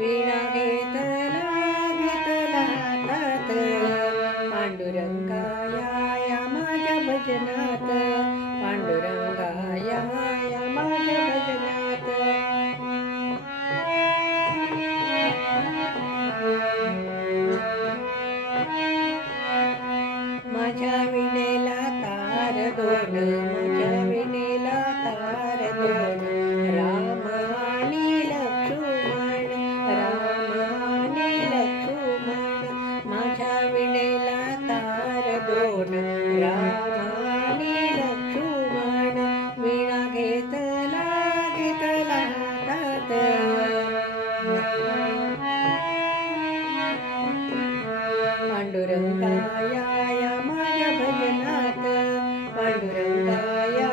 वीणा घेतला हातात, पांडुरंगा या माझ्या भजनात, पांडुरंगा या माझ्या भजनात. माझ्या विणेला तार दोन, माझ्या विणेला तार दोन, राम आणि लक्ष्मण, राम आणि लक्ष्मण. माझ्या विणेला तार दोन, राम आणि लक्ष्मण. वीणा घेतला हातात, पांडुरंगा या माझ्या भजनात, पांडुरंगा या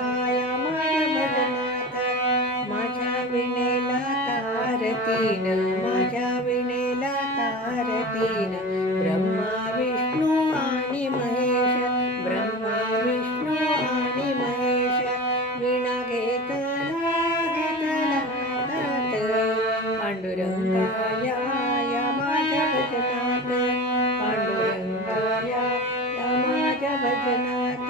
माझ्या भजनात. माझ्या विणेला तार तीन, माझ्या विणेला तार तीन, ब्रह्मा विष्णू आणि महेश, ब्रह्मा विष्णू आणि महेश. वीणा घेतला हातात, पांडुरंगा या माझ्या भजनात, पांडुरंगा या माझ्या भजनात.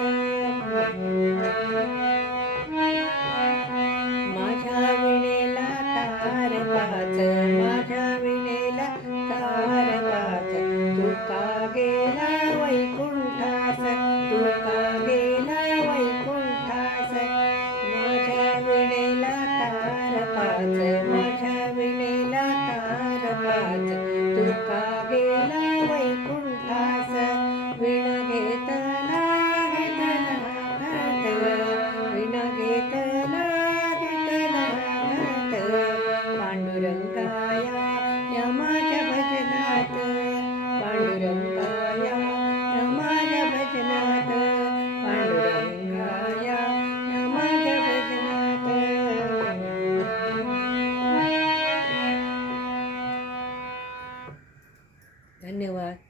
माझ्या विणेला तार पाच, माझ्या विणेला तार पाच, तुका गेला वैकुंठास, तुका गेला वैकुंठास. माझ्या विणेला तार पाच, माझ्या विणेला तार पाच, तुका गेला वैकुंठास. वीणा घेतला हातात, वीणा घेतला हातात, पांडुरंगा या माझ्या भजनात, पांडुरंगा या माझ्या भजनात, पांडुरंगा या माझ्या भजनात. धन्यवाद.